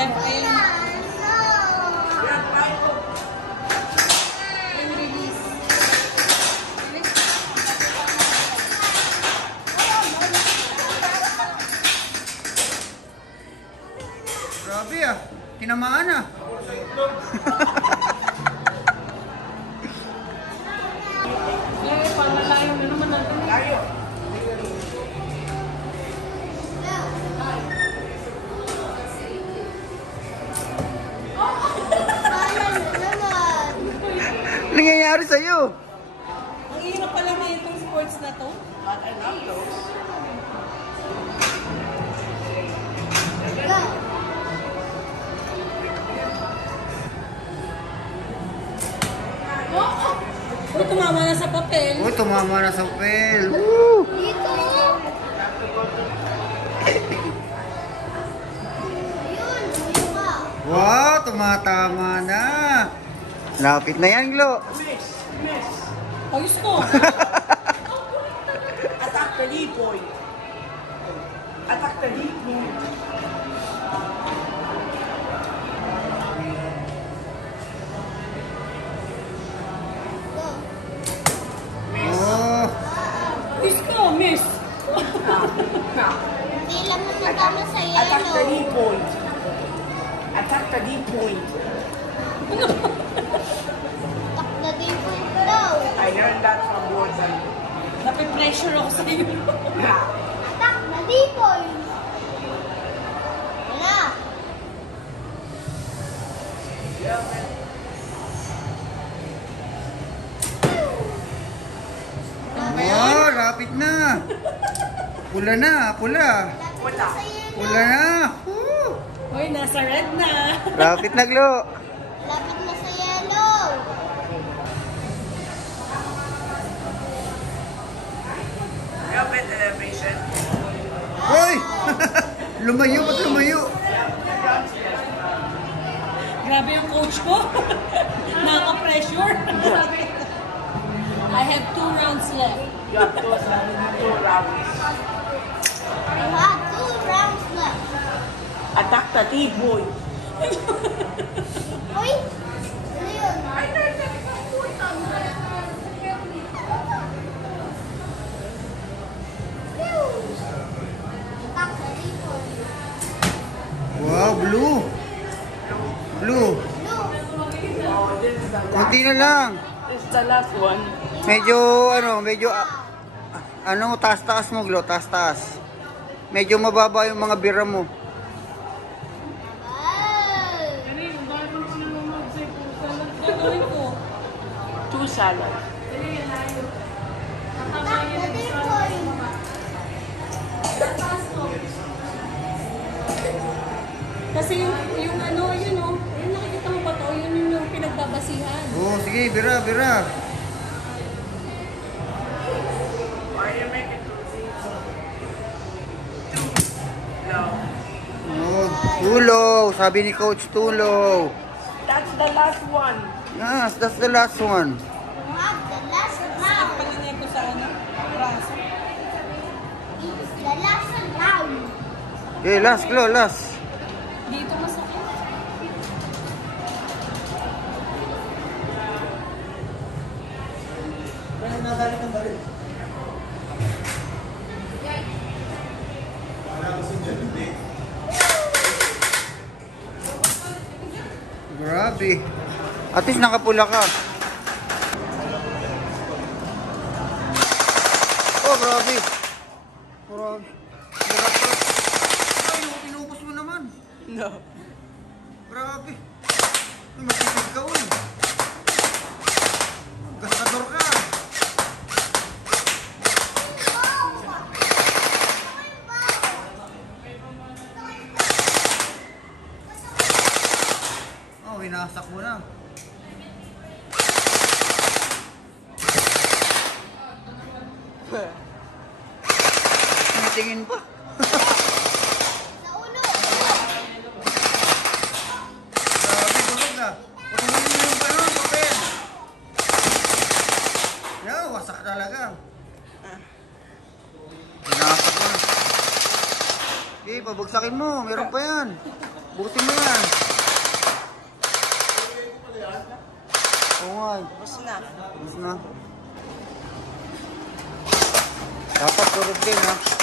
left ayun. Grabe ah, tinamaan ah. Pangalayo na naman natin. Layo. Nangyayari sa'yo? Ang hirap pala na itong sports na to. But I love those. Oh, tumama na sa papel. Oh, tumama na sa papel. Woo! Dito! Ayun, diba? Wow, tumatama na. Lapit na yan, Glo. Ayos ko. Attack the lead point. Attack the lead point. Oh, Ayos ko, miss. Hindi lang mo natama sa Attack the yellow. lead point. Attack the lead point. Takla din po ito daw. I learned that from Gordon. Nape-pressure ako sa iyo. Attack na dito. Wala. wow, lapit na. Pula na, pula. Lapit na sa yellow. Pula na. Woo! Uy, nasa red na. Lapit na, Glo. Lapit na sa yellow. Rapid elevation. Hoy! Lumayo, ba't lumayo? Grabe yung coach ko. Nakaka-pressure. I have 2 rounds left. You have two rounds. You have 2 rounds left. Attack the lead point. Uy! Ano yun? Attack na dito. Wow, blue. Blue. Blue. Oh, this is the Kunti na lang. This is the last one. Medyo, medyo, taas-taas mo, Glo, taas-taas. Medyo mababa yung mga bira mo. Gagawin ko. 2 salads. Attack na dito. Kasi yung ano, yun o. Yung nakikita mo ba to? Yun yung pinagbabasihan. Oh, sige, bira, bira. Why you make it 2? No. Oh, tulow. Sabi ni Coach, tulow. That's the last one. Yes, that's the last one. You have the last round. Palinay ko sa ano, braso. It's the last round. Okay, last, Glo, last. Dito masakit. Grabe. At least nakapula ka. Oh, grabe. Grabe. Grabe. Ay, inubos mo naman. No. Grabe. Ay, matipid ka, uy. Gastador ka. Oh, winasak mo na. Tingin pa. Sa ulo. Grabe, bulog ah. Patuloy mo yung ano, papel. Yan, wasak talaga. Winasak mo na. Okay, pabagsakin mo. Meron pa yan. Bukutin mo yan. Oo nga. Tapos na. Tapos na. Dapat durog din ha.